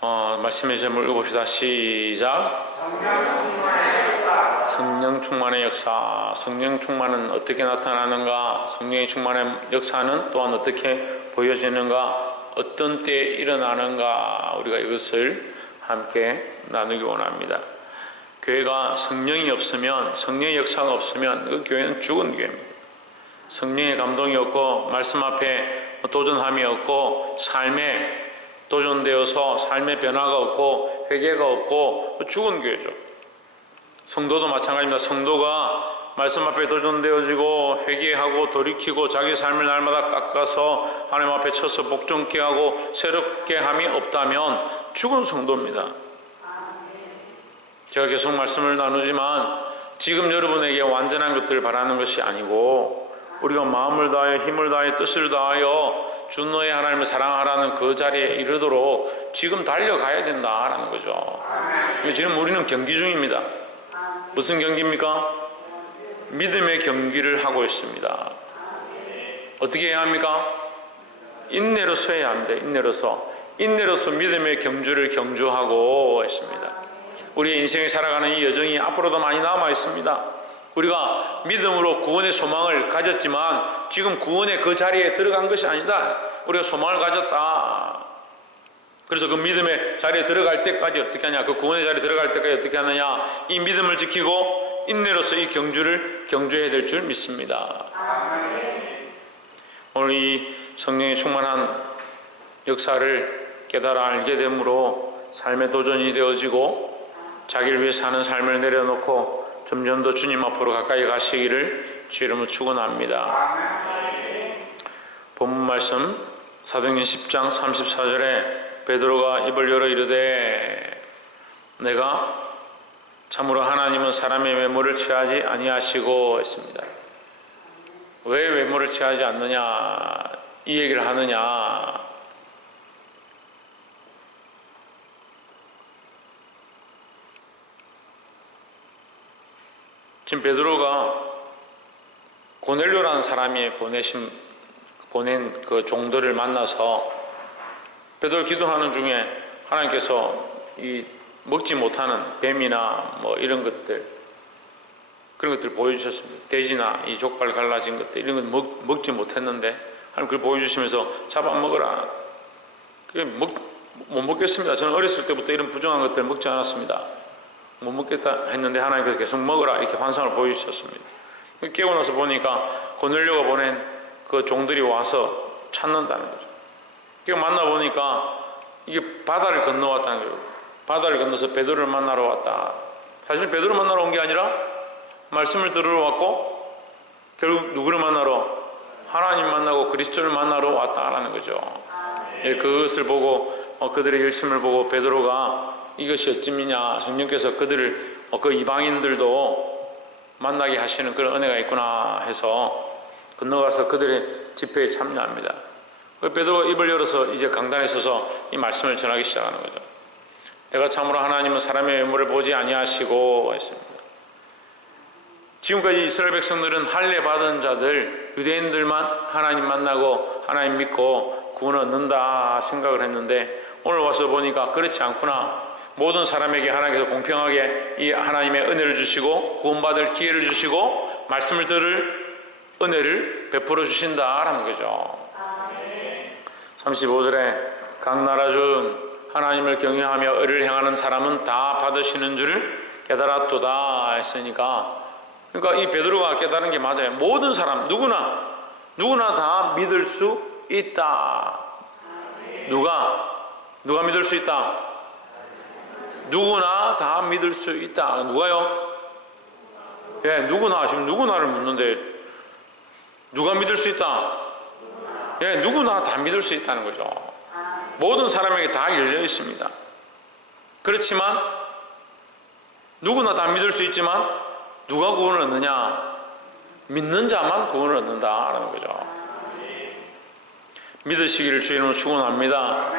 말씀의 제목을 읽어봅시다. 시작. 성령 충만의 역사. 성령 충만은 어떻게 나타나는가? 성령의 충만의 역사는 또한 어떻게 보여지는가? 어떤 때에 일어나는가? 우리가 이것을 함께 나누기 원합니다. 교회가 성령이 없으면, 성령의 역사가 없으면 그 교회는 죽은 교회입니다. 성령의 감동이 없고 말씀 앞에 도전함이 없고 삶에 도전되어서 삶의 변화가 없고 회개가 없고 죽은 교회죠. 성도도 마찬가지입니다. 성도가 말씀 앞에 도전되어지고 회개하고 돌이키고 자기 삶을 날마다 깎아서 하나님 앞에 쳐서 복종케 하고 새롭게 함이 없다면 죽은 성도입니다. 제가 계속 말씀을 나누지만 지금 여러분에게 완전한 것들을 바라는 것이 아니고 우리가 마음을 다하여 힘을 다하여 뜻을 다하여 주 너의 하나님을 사랑하라는 그 자리에 이르도록 지금 달려가야 된다라는 거죠. 지금 우리는 경기 중입니다. 무슨 경기입니까? 믿음의 경기를 하고 있습니다. 어떻게 해야 합니까? 인내로서 해야 합니다. 인내로서 믿음의 경주를 경주하고 있습니다. 우리의 인생에 살아가는 이 여정이 앞으로도 많이 남아 있습니다. 우리가 믿음으로 구원의 소망을 가졌지만 지금 구원의 그 자리에 들어간 것이 아니다. 우리가 소망을 가졌다. 그래서 그 믿음의 자리에 들어갈 때까지 어떻게 하냐? 그 구원의 자리에 들어갈 때까지 어떻게 하느냐? 이 믿음을 지키고 인내로서 이 경주를 경주해야 될 줄 믿습니다. 오늘 이 성령의 충만한 역사를 깨달아 알게 되므로 삶의 도전이 되어지고 자기를 위해 사는 삶을 내려놓고 점점 더 주님 앞으로 가까이 가시기를 주 이름으로 축원합니다. 본문 말씀 사도행전 10장 34절에 베드로가 입을 열어 이르되 내가 참으로 하나님은 사람의 외모를 취하지 아니하시고 했습니다. 왜 외모를 취하지 않느냐 이 얘기를 하느냐? 지금 베드로가 고넬료라는 사람이 보낸 그 종들을 만나서 베드로 기도하는 중에 하나님께서 이 먹지 못하는 뱀이나 뭐 이런 것들 그런 것들 보여주셨습니다. 돼지나 이 족발 갈라진 것들 이런 건 먹지 못했는데 하나님 그걸 보여주시면서 잡아먹어라. 그게 못 먹겠습니다. 저는 어렸을 때부터 이런 부정한 것들 먹지 않았습니다. 못 먹겠다 했는데 하나님께서 계속 먹어라 이렇게 환상을 보여주셨습니다. 깨고 나서 보니까 고넬료가 보낸 그 종들이 와서 찾는다는 거죠. 그래서 만나보니까 이게 바다를 건너왔다는 거예요. 바다를 건너서 베드로를 만나러 왔다. 사실 베드로를 만나러 온 게 아니라 말씀을 들으러 왔고 결국 누구를 만나러? 하나님 만나고 그리스도를 만나러 왔다라는 거죠. 예, 그것을 보고 그들의 열심을 보고 베드로가 이것이 어찌미냐 성령께서 그들을 그 이방인들도 만나게 하시는 그런 은혜가 있구나 해서 건너가서 그들의 집회에 참여합니다. 베드로가 입을 열어서 이제 강단에 서서 이 말씀을 전하기 시작하는 거죠. 내가 참으로 하나님은 사람의 외모를 보지 아니하시고 했습니다. 지금까지 이스라엘 백성들은 할례 받은 자들 유대인들만 하나님 만나고 하나님 믿고 구원을 얻는다 생각을 했는데 오늘 와서 보니까 그렇지 않구나. 모든 사람에게 하나님께서 공평하게 이 하나님의 은혜를 주시고 구원받을 기회를 주시고 말씀을 들을 은혜를 베풀어 주신다라는 거죠. 35절에 각 나라 중 하나님을 경외하며 의를 행하는 사람은 다 받으시는 줄을 깨달았도다 했으니까 그러니까 이 베드로가 깨달은 게 맞아요. 모든 사람 누구나 다 믿을 수 있다. 누가 믿을 수 있다? 누구나 다 믿을 수 있다. 누가요? 예, 누구나. 지금 누구나를 묻는데 누가 믿을 수 있다? 예, 누구나 다 믿을 수 있다는 거죠. 모든 사람에게 다 열려 있습니다. 그렇지만 누구나 다 믿을 수 있지만 누가 구원을 얻느냐? 믿는 자만 구원을 얻는다라는 거죠. 믿으시기를 주 이름으로 축원합니다.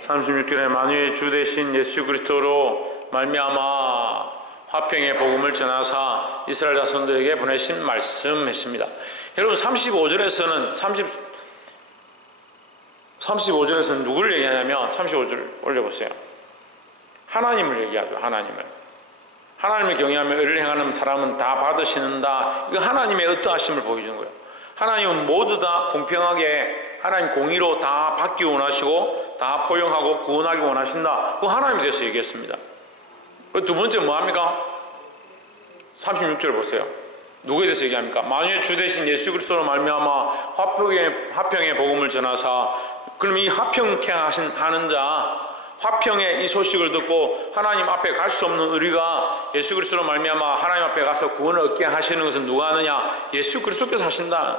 36절에 만유의 주 되신 예수 그리스도로 말미암아 화평의 복음을 전하사 이스라엘 자손들에게 보내신 말씀 했습니다. 여러분 35절에서는 35절에서는 누구를 얘기하냐면 35절 올려보세요. 하나님을 얘기하죠. 하나님을 경외하며 의를 행하는 사람은 다 받으시는다. 이거 하나님의 어떠하심을 보여주는 거예요. 하나님은 모두 다 공평하게 하나님 공의로 다 받기 원하시고 다 포용하고 구원하기 원하신다. 그 하나님에 대해서 얘기했습니다. 두 번째 뭐합니까? 36절 보세요. 누구에 대해서 얘기합니까? 만유의 주 되신 예수 그리스도로 말미암아 화평의 복음을 전하사. 그럼 이 화평케 하는 자, 화평의 이 소식을 듣고 하나님 앞에 갈 수 없는 우리가 예수 그리스도로 말미암아 하나님 앞에 가서 구원을 얻게 하시는 것은 누가 하느냐? 예수 그리스도께서 하신다.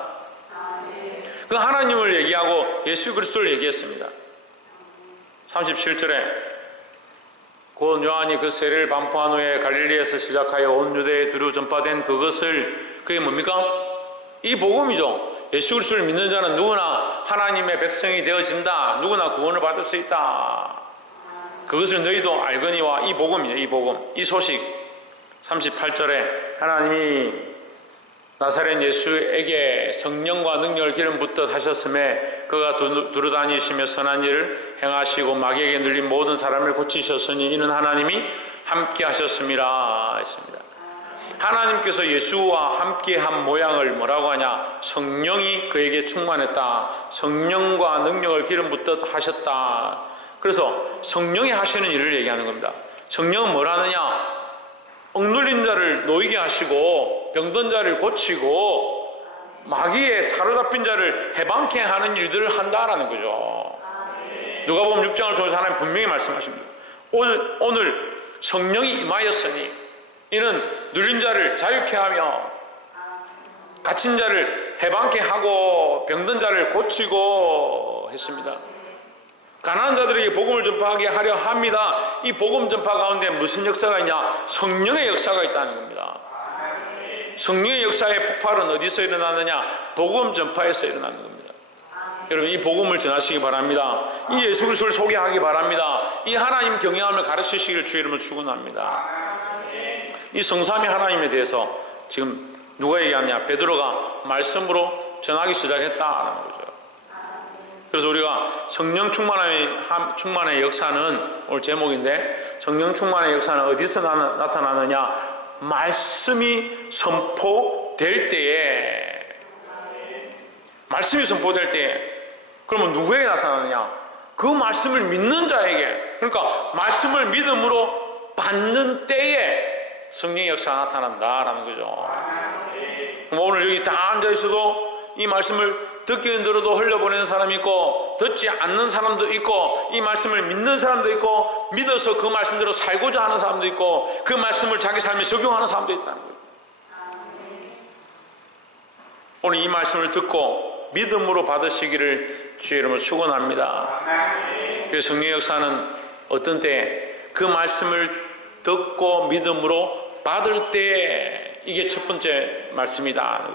그 하나님을 얘기하고 예수 그리스도를 얘기했습니다. 37절에 곧 요한이 그 세례를 반포한 후에 갈릴리에서 시작하여 온 유대에 두루 전파된 그것을, 그게 뭡니까? 이 복음이죠. 예수 그리스도를 믿는 자는 누구나 하나님의 백성이 되어진다. 누구나 구원을 받을 수 있다. 그것을 너희도 알거니와. 이 복음이에요. 이 복음, 이 소식. 38절에 하나님이 나사렛 예수에게 성령과 능력을 기름 붓듯 하셨음에 그가 두루 다니시며 선한 일을 행하시고 마귀에게 눌린 모든 사람을 고치셨으니 이는 하나님이 함께 하셨음이라 했습니다. 하나님께서 예수와 함께한 모양을 뭐라고 하냐? 성령이 그에게 충만했다. 성령과 능력을 기름 붓듯 하셨다. 그래서 성령이 하시는 일을 얘기하는 겁니다. 성령은 뭘 하느냐? 억눌린 자를 놓이게 하시고 병든 자를 고치고 마귀에 사로잡힌 자를 해방케 하는 일들을 한다라는 거죠. 누가복음 6장을 통해서 하나님 분명히 말씀하십니다. 오늘 성령이 임하였으니 이는 눌린 자를 자유케 하며 갇힌 자를 해방케 하고 병든 자를 고치고 했습니다. 가난한 자들에게 복음을 전파하게 하려 합니다. 이 복음 전파 가운데 무슨 역사가 있냐? 성령의 역사가 있다는 겁니다. 성령의 역사의 폭발은 어디서 일어나느냐? 복음 전파에서 일어나는 겁니다. 여러분, 이 복음을 전하시기 바랍니다. 이 예수 그리스도를 소개하기 바랍니다. 이 하나님 경외함을 가르치시기를 주의 이름으로 축원합니다. 이 성삼위 하나님에 대해서 지금 누가 얘기하느냐? 베드로가 말씀으로 전하기 시작했다는 거죠. 그래서 우리가 성령 충만의 역사는 오늘 제목인데, 성령 충만의 역사는 어디서 나타나느냐? 말씀이 선포될 때에, 말씀이 선포될 때에. 그러면 누구에게 나타나느냐? 그 말씀을 믿는 자에게. 그러니까 말씀을 믿음으로 받는 때에 성령의 역사가 나타난다라는 거죠. 오늘 여기 다 앉아있어도 이 말씀을 듣기는 들어도 흘려보내는 사람이 있고 듣지 않는 사람도 있고 이 말씀을 믿는 사람도 있고 믿어서 그 말씀대로 살고자 하는 사람도 있고 그 말씀을 자기 삶에 적용하는 사람도 있다는 거예요. 오늘 이 말씀을 듣고 믿음으로 받으시기를 주의 이름으로 축원합니다. 그래서 성령의 역사는 어떤 때에 그 말씀을 듣고 믿음으로 받을 때에 이게 첫 번째 말씀이다.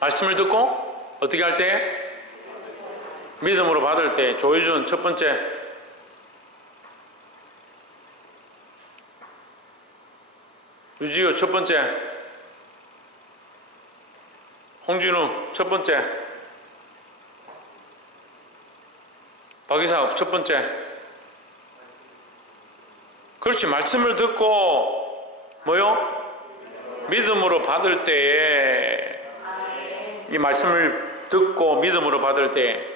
말씀을 듣고 어떻게 할 때? 믿음으로 받을 때. 조희준 첫 번째. 유지우 첫 번째. 홍진우 첫 번째. 박이사 첫 번째. 그렇지. 말씀을 듣고 뭐요? 믿음으로 받을 때에 이 말씀을 듣고 믿음으로 받을 때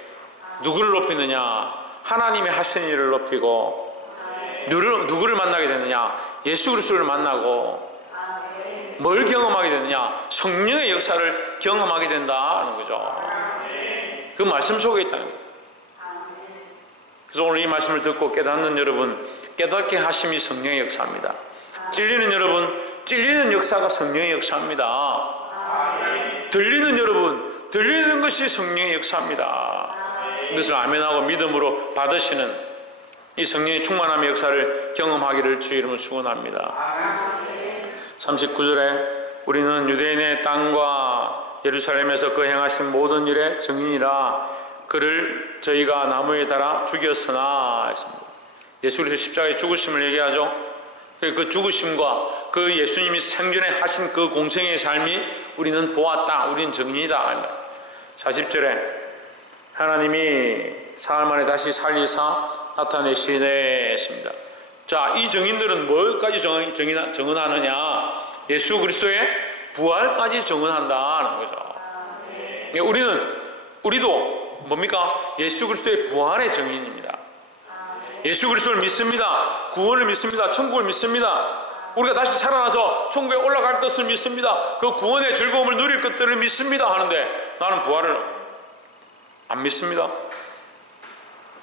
누구를 높이느냐? 하나님의 하신 일을 높이고 누구를 만나게 되느냐? 예수 그리스도를 만나고 뭘 경험하게 되느냐? 성령의 역사를 경험하게 된다는 거죠. 그 말씀 속에 있다는 거예요. 그래서 오늘 이 말씀을 듣고 깨닫는 여러분, 깨닫게 하심이 성령의 역사입니다. 찔리는 여러분, 찔리는 역사가 성령의 역사입니다. 들리는 여러분, 들리는 것이 성령의 역사입니다. 그것을 아멘하고 믿음으로 받으시는 이 성령의 충만함의 역사를 경험하기를 주의 이름으로 축원합니다. 39절에 우리는 유대인의 땅과 예루살렘에서 그 행하신 모든 일의 증인이라 그를 저희가 나무에 달아 죽였으나 했습니다. 예수 그리스도 십자가의 죽으심을 얘기하죠. 그 죽으심과 그 예수님이 생전에 하신 그 공생의 삶이 우리는 보았다. 우리는 증인이다. 40절에 하나님이 사흘 만에 다시 살리사 나타내시네 했습니다. 자, 이 정인들은 뭘까지 정언하느냐? 예수 그리스도의 부활까지 정언한다는 거죠. 우리도 뭡니까? 예수 그리스도의 부활의 정인입니다. 예수 그리스도를 믿습니다. 구원을 믿습니다. 천국을 믿습니다. 우리가 다시 살아나서 천국에 올라갈 것을 믿습니다. 그 구원의 즐거움을 누릴 것들을 믿습니다 하는데 나는 부활을 안 믿습니다.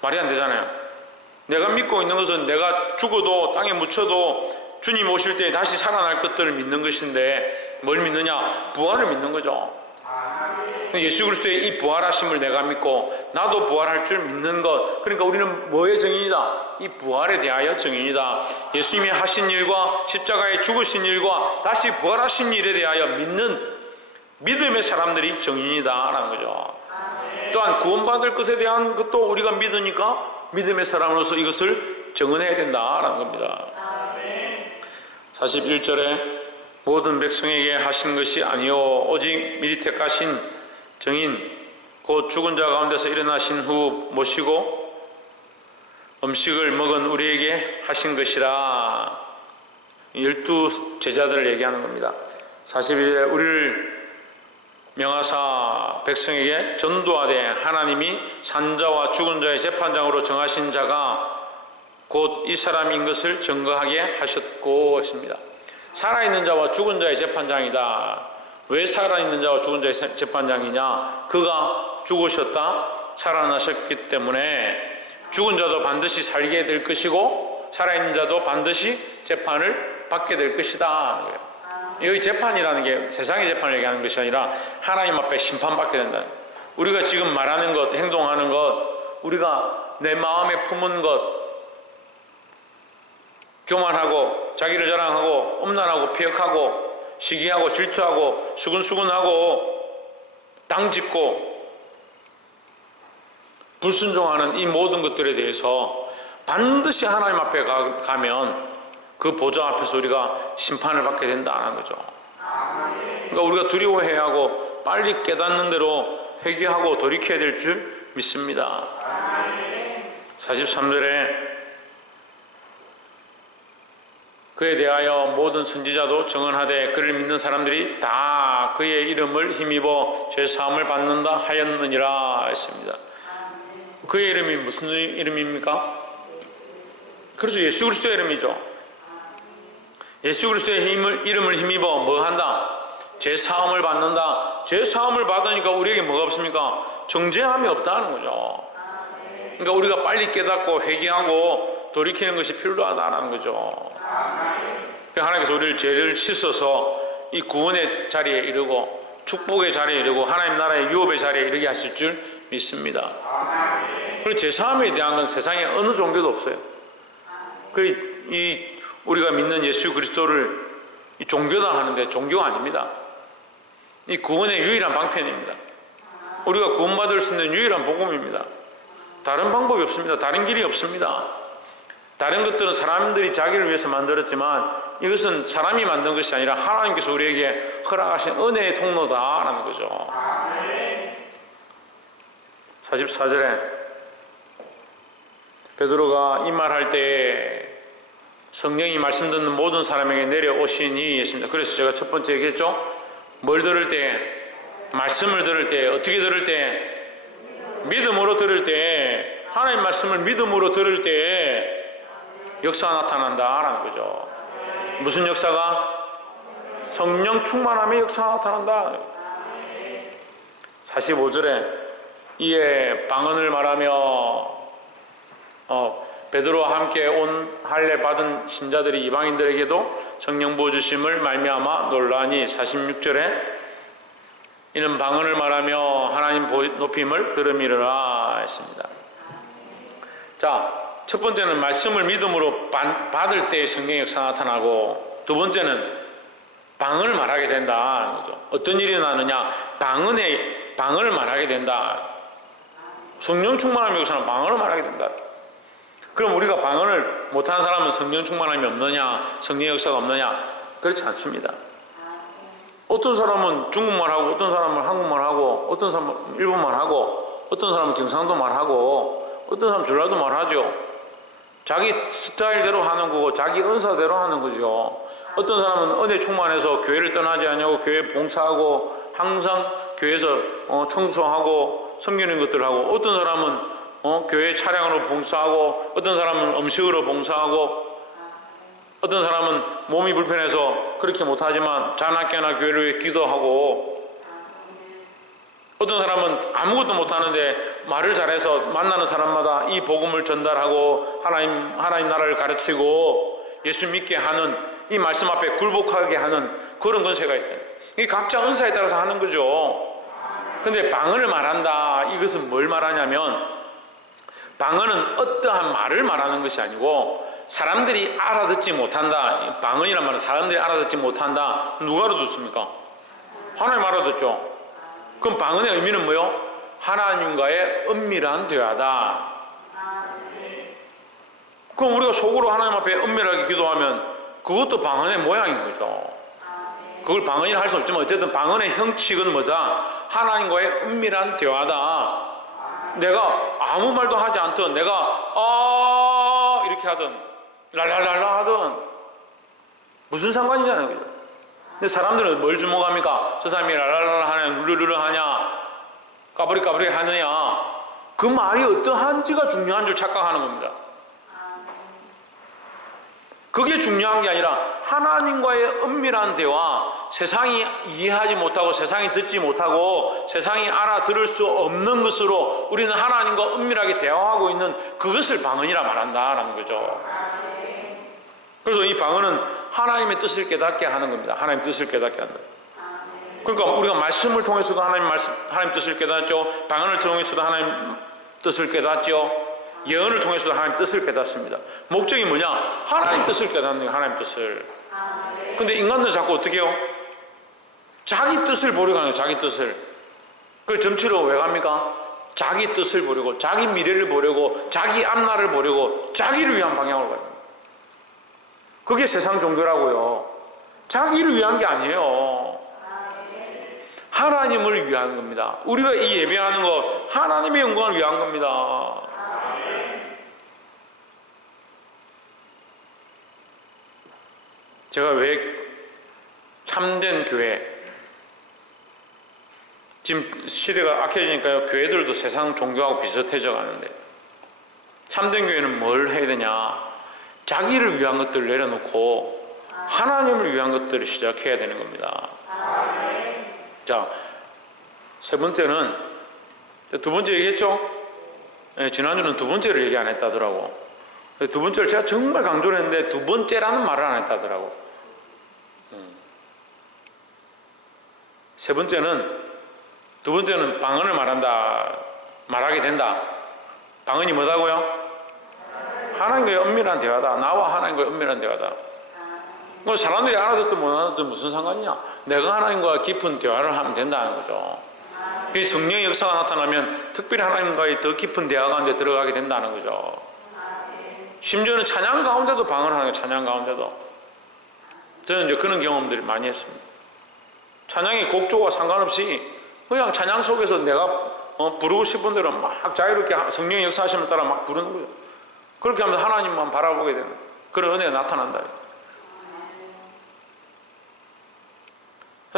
말이 안 되잖아요. 내가 믿고 있는 것은 내가 죽어도 땅에 묻혀도 주님 오실 때 다시 살아날 것들을 믿는 것인데 뭘 믿느냐? 부활을 믿는 거죠. 예수 그리스도의 이 부활하심을 내가 믿고 나도 부활할 줄 믿는 것, 그러니까 우리는 뭐의 정인이다? 이 부활에 대하여 정인이다. 예수님이 하신 일과 십자가에 죽으신 일과 다시 부활하신 일에 대하여 믿는 믿음의 사람들이 정인이다 라는 거죠. 또한 구원받을 것에 대한 것도 우리가 믿으니까 믿음의 사람으로서 이것을 정언해야 된다라는 겁니다. 41절에 모든 백성에게 하신 것이 아니요 오직 미리 택하신 정인 곧 죽은 자 가운데서 일어나신 후 모시고 음식을 먹은 우리에게 하신 것이라. 12 제자들을 얘기하는 겁니다. 41절에 우리를 명하사 백성에게 전도하되 하나님이 산자와 죽은 자의 재판장으로 정하신 자가 곧 이 사람인 것을 증거하게 하셨고 했습니다. 살아있는 자와 죽은 자의 재판장이다. 왜 살아있는 자와 죽은 자의 재판장이냐? 그가 죽으셨다 살아나셨기 때문에 죽은 자도 반드시 살게 될 것이고 살아있는 자도 반드시 재판을 받게 될 것이다. 여기 재판이라는 게 세상의 재판을 얘기하는 것이 아니라 하나님 앞에 심판받게 된다. 우리가 지금 말하는 것, 행동하는 것, 우리가 내 마음에 품은 것, 교만하고 자기를 자랑하고 음란하고 폐역하고 시기하고 질투하고 수근수근하고 땅짓고 불순종하는 이 모든 것들에 대해서 반드시 하나님 앞에 가면 그 보좌 앞에서 우리가 심판을 받게 된다는 거죠. 그러니까 우리가 두려워해야 하고 빨리 깨닫는 대로 회개하고 돌이켜야 될 줄 믿습니다. 43절에 그에 대하여 모든 선지자도 증언하되 그를 믿는 사람들이 다 그의 이름을 힘입어 죄사함을 받는다 하였느니라 했습니다. 그의 이름이 무슨 이름입니까? 그렇죠. 예수 그리스도의 이름이죠. 예수 그리스도의 이름을 힘입어 뭐 한다? 죄사함을 받는다. 죄사함을 받으니까 우리에게 뭐가 없습니까? 정죄함이 없다는 거죠. 그러니까 우리가 빨리 깨닫고 회개하고 돌이키는 것이 필요하다는 거죠. 하나님께서 우리를 죄를 씻어서 이 구원의 자리에 이르고 축복의 자리에 이르고 하나님 나라의 유업의 자리에 이르게 하실 줄 믿습니다. 그리고 죄사함에 대한 건 세상에 어느 종교도 없어요. 우리가 믿는 예수 그리스도를 종교다 하는데 종교가 아닙니다. 이 구원의 유일한 방편입니다. 우리가 구원받을 수 있는 유일한 복음입니다. 다른 방법이 없습니다. 다른 길이 없습니다. 다른 것들은 사람들이 자기를 위해서 만들었지만 이것은 사람이 만든 것이 아니라 하나님께서 우리에게 허락하신 은혜의 통로다라는 거죠. 44절에 베드로가 이 말할 때 성령이 말씀 듣는 모든 사람에게 내려오시니 했습니다. 그래서 제가 첫 번째 얘기했죠. 뭘 들을 때? 말씀을 들을 때. 어떻게 들을 때? 믿음으로 들을 때. 하나님 말씀을 믿음으로 들을 때 역사가 나타난다라는 거죠. 무슨 역사가? 성령 충만함의 역사가 나타난다. 45절에 이에 방언을 말하며 베드로와 함께 온 할례 받은 신자들이 이방인들에게도 성령 부어주심을 말미암아 놀라니 46절에 이는 방언을 말하며 하나님 높임을 들음이라 했습니다. 자, 첫 번째는 말씀을 믿음으로 받을 때의 성령의 역사가 나타나고 두 번째는 방언을 말하게 된다는 거죠. 어떤 일이 나느냐? 방언을 말하게 된다. 성령 충만함의 역사는 방언을 말하게 된다. 그럼 우리가 방언을 못하는 사람은 성령 충만함이 없느냐? 성령의 역사가 없느냐? 그렇지 않습니다. 어떤 사람은 중국말 하고 어떤 사람은 한국말 하고 어떤 사람은 일본말 하고 어떤 사람은 경상도 말하고 어떤 사람은 전라도 말하죠. 자기 스타일대로 하는 거고 자기 은사대로 하는 거죠. 어떤 사람은 은혜 충만해서 교회를 떠나지 않냐고 교회 봉사하고 항상 교회에서 청소하고 섬기는 것들을 하고, 어떤 사람은 교회 차량으로 봉사하고, 어떤 사람은 음식으로 봉사하고, 어떤 사람은 몸이 불편해서 그렇게 못하지만 자나깨나 교회를 위해 기도하고, 어떤 사람은 아무것도 못하는데 말을 잘해서 만나는 사람마다 이 복음을 전달하고 하나님 나라를 가르치고 예수 믿게 하는, 이 말씀 앞에 굴복하게 하는 그런 권세가 있다. 이 각자 은사에 따라서 하는 거죠. 근데 방언을 말한다, 이것은 뭘 말하냐면, 방언은 어떠한 말을 말하는 것이 아니고 사람들이 알아듣지 못한다. 방언이란 말은 사람들이 알아듣지 못한다. 누가 알아듣습니까? 하나님 알아듣죠. 그럼 방언의 의미는 뭐요? 하나님과의 은밀한 대화다. 그럼 우리가 속으로 하나님 앞에 은밀하게 기도하면 그것도 방언의 모양인 거죠. 그걸 방언이라 할 수 없지만 어쨌든 방언의 형식은 뭐다? 하나님과의 은밀한 대화다. 내가 아무 말도 하지 않든, 내가 이렇게 하든 랄랄랄라 하든 무슨 상관이냐는 거죠. 근데 사람들은 뭘 주목합니까? 저 사람이 랄랄랄라 하냐, 룰루루루 하냐, 까불이까불이 하느냐, 그 말이 어떠한지가 중요한 줄 착각하는 겁니다. 그게 중요한 게 아니라 하나님과의 은밀한 대화, 세상이 이해하지 못하고 세상이 듣지 못하고 세상이 알아들을 수 없는 것으로 우리는 하나님과 은밀하게 대화하고 있는 그것을 방언이라 말한다라는 거죠. 그래서 이 방언은 하나님의 뜻을 깨닫게 하는 겁니다. 하나님 뜻을 깨닫게 한다. 그러니까 우리가 말씀을 통해서도 하나님 뜻을 깨닫죠. 방언을 통해서도 하나님 뜻을 깨닫죠. 예언을 통해서도 하나님 뜻을 깨닫습니다. 목적이 뭐냐? 하나님 뜻을 깨닫는 거예요. 하나님 뜻을. 근데 인간들은 자꾸 어떻게 해요? 자기 뜻을 보려고 하는 거예요. 자기 뜻을. 그걸 점치러 왜 갑니까? 자기 뜻을 보려고, 자기 미래를 보려고, 자기 앞날을 보려고, 자기를 위한 방향으로 가요. 그게 세상 종교라고요. 자기를 위한 게 아니에요. 하나님을 위한 겁니다. 우리가 이 예배하는 거 하나님의 영광을 위한 겁니다. 제가 왜 참된 교회, 지금 시대가 악해지니까요, 교회들도 세상 종교하고 비슷해져 가는데, 참된 교회는 뭘 해야 되냐? 자기를 위한 것들을 내려놓고 하나님을 위한 것들을 시작해야 되는 겁니다. 자, 세 번째는, 두 번째 얘기했죠? 네, 지난주는 두 번째를 얘기 안 했다더라고. 두 번째를 제가 정말 강조를 했는데 두 번째라는 말을 안 했다더라고. 세 번째는, 두 번째는 방언을 말하게 된다. 방언이 뭐다고요? 하나님과의 은밀한 대화다. 나와 하나님과의 은밀한 대화다. 뭐 사람들이 알아듣든 못 알아듣든 무슨 상관이냐? 내가 하나님과 깊은 대화를 하면 된다는 거죠. 그 성령의 역사가 나타나면 특별히 하나님과의 더 깊은 대화 가운데 들어가게 된다는 거죠. 심지어는 찬양 가운데도 방언을 하는 거예요. 찬양 가운데도. 저는 이제 그런 경험들을 많이 했습니다. 찬양의 곡조와 상관없이 그냥 찬양 속에서 내가 부르고 싶은 대로 막 자유롭게 성령의 역사하심을 따라 막 부르는 거예요. 그렇게 하면 하나님만 바라보게 되는 그런 은혜가 나타난다.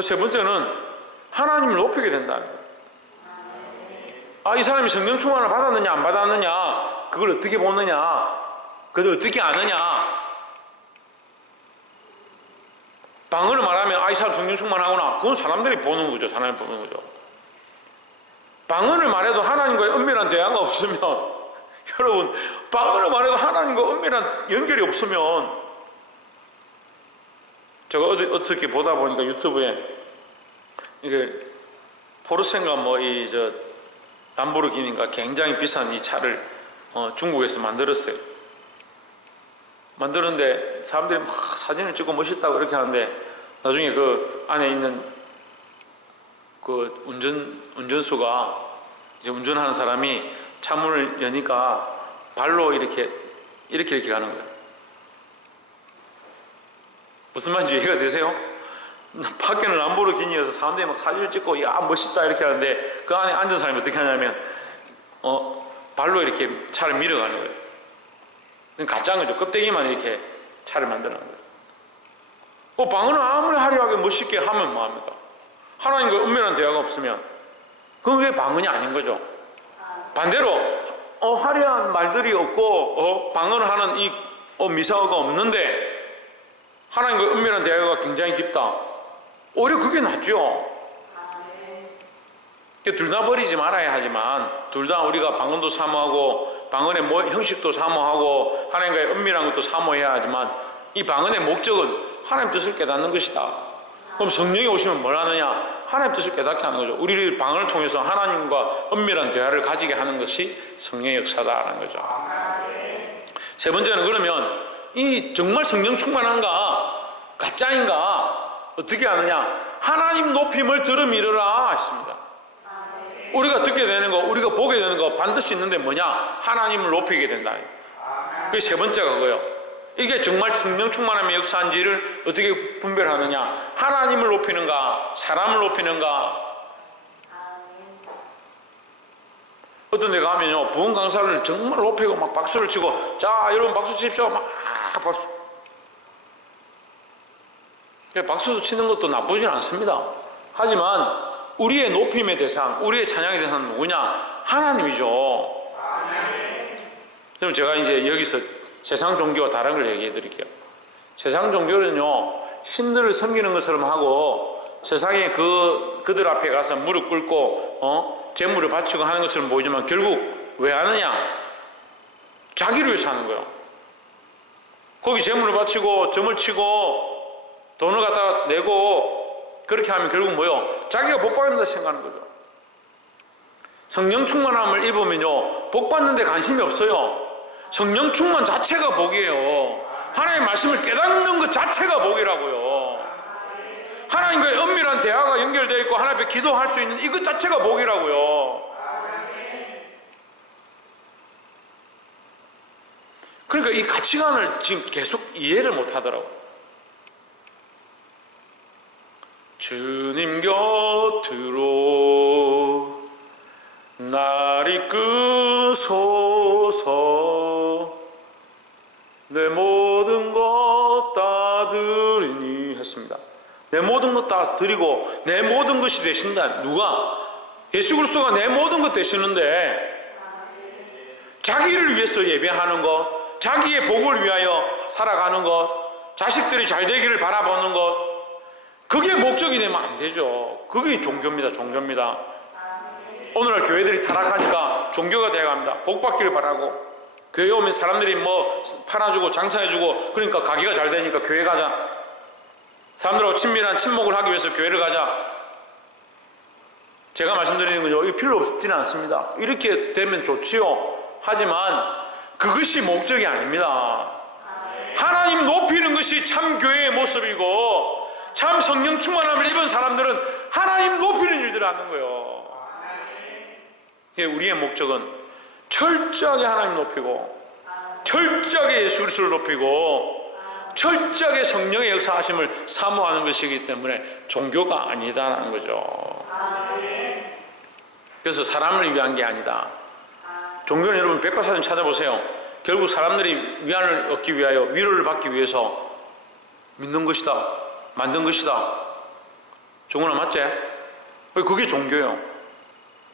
세 번째는 하나님을 높이게 된다는 거예요. 이 사람이 성령 충만을 받았느냐 안 받았느냐, 그걸 어떻게 보느냐, 그걸 어떻게 아느냐. 방언을 말하면 이 사람 성령 충만하구나, 그건 사람들이 보는 거죠. 사람이 보는 거죠. 방언을 말해도 하나님과의 은밀한 대화가 없으면 여러분, 방언을 말해도 하나님과 은밀한 연결이 없으면, 제가 어떻게 보다 보니까 유튜브에 이게 포르쉐인가 람보르기니인가 굉장히 비싼 이 차를 중국에서 만들었어요. 만드는데 사람들이 막 사진을 찍고 멋있다고 이렇게 하는데, 나중에 그 안에 있는 그 운전수가, 이제 운전하는 사람이 차문을 여니까 발로 이렇게 가는 거예요. 무슨 말인지 이해가 되세요? 밖에는 람보르기니여서 사람들이 막 사진을 찍고 야 멋있다 이렇게 하는데, 그 안에 앉은 사람이 어떻게 하냐면 발로 이렇게 차를 밀어가는 거예요. 가짜인 거죠. 껍데기만 이렇게 차를 만드는 거예요. 방언을 아무리 화려하게 멋있게 하면 뭐합니까? 하나님과 은밀한 대화가 없으면 그게 방언이 아닌 거죠. 반대로 화려한 말들이 없고 방언을 하는 이 미사어가 없는데 하나님과 은밀한 대화가 굉장히 깊다. 오히려 그게 낫죠. 둘 다 버리지 말아야 하지만 둘 다 우리가 방언도 사모하고 방언의 형식도 사모하고 하나님과의 은밀한 것도 사모해야 하지만 이 방언의 목적은 하나님 뜻을 깨닫는 것이다. 그럼 성령이 오시면 뭘 하느냐? 하나님 뜻을 깨닫게 하는 거죠. 우리를 방언을 통해서 하나님과 은밀한 대화를 가지게 하는 것이 성령의 역사다라는 거죠. 세 번째는 그러면 이 정말 성령 충만한가 가짜인가 어떻게 하느냐? 하나님 높임을 들음이르라 했습니다. 우리가 듣게 되는 거, 우리가 보게 되는 거 반드시 있는데 뭐냐? 하나님을 높이게 된다. 그게 세 번째가 그거예요. 이게 정말 성령 충만함의 역사인지를 어떻게 분별하느냐? 하나님을 높이는가, 사람을 높이는가. 어떤 데 가면요, 부흥 강사를 정말 높이고 막 박수를 치고, 자, 여러분 박수 치십시오. 막 박수. 박수도 치는 것도 나쁘진 않습니다. 하지만 우리의 높임의 대상, 우리의 찬양의 대상은 누구냐? 하나님이죠. 그럼 제가 이제 여기서 세상 종교와 다른 걸 얘기해 드릴게요. 세상 종교는요, 신들을 섬기는 것처럼 하고 세상에 그들 앞에 가서 무릎 꿇고 재물을 바치고 하는 것처럼 보이지만 결국 왜 하느냐? 자기를 위해서 하는 거예요. 거기 재물을 바치고 점을 치고 돈을 갖다 내고 그렇게 하면 결국 뭐요? 자기가 복 받는다 생각하는 거죠. 성령 충만함을 입으면요, 복 받는 데 관심이 없어요. 성령 충만 자체가 복이에요. 하나님의 말씀을 깨닫는 것 자체가 복이라고요. 하나님과의 은밀한 대화가 연결되어 있고 하나님 앞에 기도할 수 있는 이것 자체가 복이라고요. 그러니까 이 가치관을 지금 계속 이해를 못 하더라고요. 주님 곁으로 날 이끄소서 내 모든 것 다 드리니 했습니다. 내 모든 것 다 드리고 내 모든 것이 되신다. 누가? 예수 그리스도가 내 모든 것 되시는데 자기를 위해서 예배하는 것, 자기의 복을 위하여 살아가는 것, 자식들이 잘 되기를 바라보는 것, 그게 목적이 되면 안 되죠. 그게 종교입니다. 종교입니다. 오늘날 교회들이 타락하니까 종교가 되어갑니다. 복 받기를 바라고 교회 오면 사람들이 뭐 팔아주고 장사해주고 그러니까 가게가 잘 되니까 교회 가자. 사람들하고 친밀한 친목을 하기 위해서 교회를 가자. 제가 말씀드리는 건요, 이거 필요 없지는 않습니다. 이렇게 되면 좋지요. 하지만 그것이 목적이 아닙니다. 하나님 높이는 것이 참 교회의 모습이고 참 성령 충만함을 입은 사람들은 하나님 높이는 일들을 하는 거예요. 우리의 목적은 철저하게 하나님 높이고 철저하게 예수 그리스도를 높이고 철저하게 성령의 역사하심을 사모하는 것이기 때문에 종교가 아니다라는 거죠. 그래서 사람을 위한 게 아니다. 종교는 여러분 백과사전 찾아보세요. 결국 사람들이 위안을 얻기 위하여 위로를 받기 위해서 믿는 것이다, 만든 것이다. 종교나 맞지? 그게 종교예요.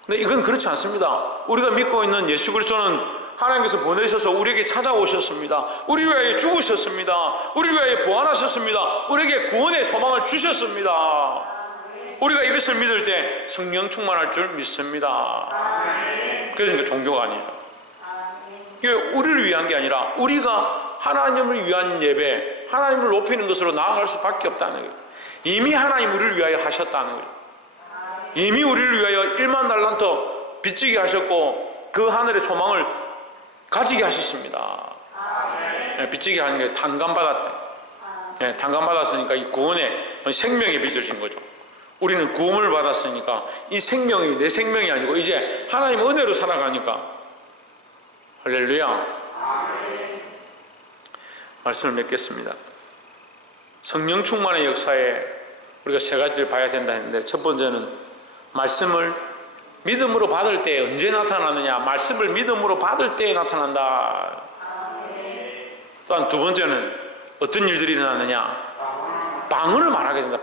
근데 이건 그렇지 않습니다. 우리가 믿고 있는 예수 그리스도는 하나님께서 보내셔서 우리에게 찾아오셨습니다. 우리를 위하여 죽으셨습니다. 우리를 위하여 부활하셨습니다. 우리에게 구원의 소망을 주셨습니다. 우리가 이것을 믿을 때 성령 충만할 줄 믿습니다. 그래서 종교가 아니죠. 이게 우리를 위한 게 아니라 우리가 하나님을 위한 예배, 하나님을 높이는 것으로 나아갈 수밖에 없다는 거예요. 이미 하나님 우리를 위하여 하셨다는 거예요. 이미 우리를 위하여 1만 달란트 빚지게 하셨고 그 하늘의 소망을 가지게 하셨습니다. 네, 빚지게 하는 게 탕감받았다. 네, 탕감받았으니까 이 구원의 생명이 빚어진 거죠. 우리는 구원을 받았으니까 이 생명이 내 생명이 아니고 이제 하나님 은혜로 살아가니까 할렐루야. 말씀을 맺겠습니다. 성령 충만의 역사에 우리가 세 가지를 봐야 된다 했는데 첫 번째는 말씀을 믿음으로 받을 때 언제 나타나느냐? 말씀을 믿음으로 받을 때 나타난다. 또한 두 번째는 어떤 일들이 일어나느냐? 방언을 말하게 된다.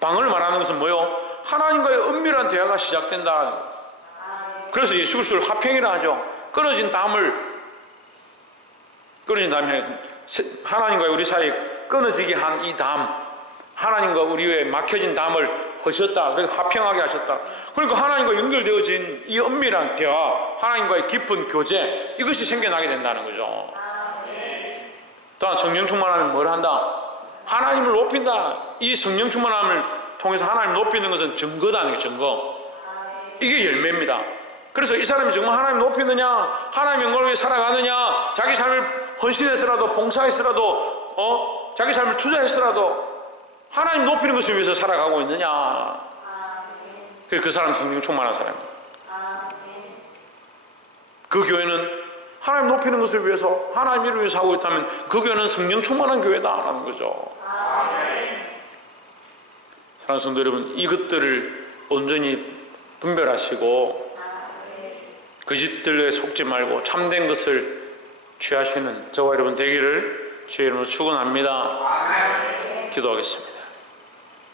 방언을 말하는 것은 뭐요? 하나님과의 은밀한 대화가 시작된다. 그래서 예수 그리스도를 화평이라 하죠. 끊어진 담이 하나님과 우리 사이에 끊어지게 한 이 담, 하나님과 우리의 막혀진 담을 허셨다. 그래서 화평하게 하셨다. 그러니까 하나님과 연결되어진 이 은밀한 대화, 하나님과의 깊은 교제, 이것이 생겨나게 된다는 거죠. 또한 성령 충만하면 뭘 한다? 하나님을 높인다. 이 성령 충만함을 통해서 하나님을 높이는 것은 증거다. 증거. 이게 열매입니다. 그래서 이 사람이 정말 하나님 높이느냐, 하나님의 영광을 위해 살아가느냐, 자기 삶을 헌신해서라도, 봉사해서라도, 자기 삶을 투자해서라도 하나님 높이는 것을 위해서 살아가고 있느냐. 그 사람은 성령 충만한 사람입니다. 그 교회는 하나님 높이는 것을 위해서, 하나님 이를 위해서 하고 있다면 그 교회는 성령 충만한 교회다라는 거죠. 사랑하는 성도 여러분, 이것들을 온전히 분별하시고 거짓들에 속지 말고 참된 것을 취하시는 저와 여러분 되기를 주의 이름으로 축원합니다. 기도하겠습니다.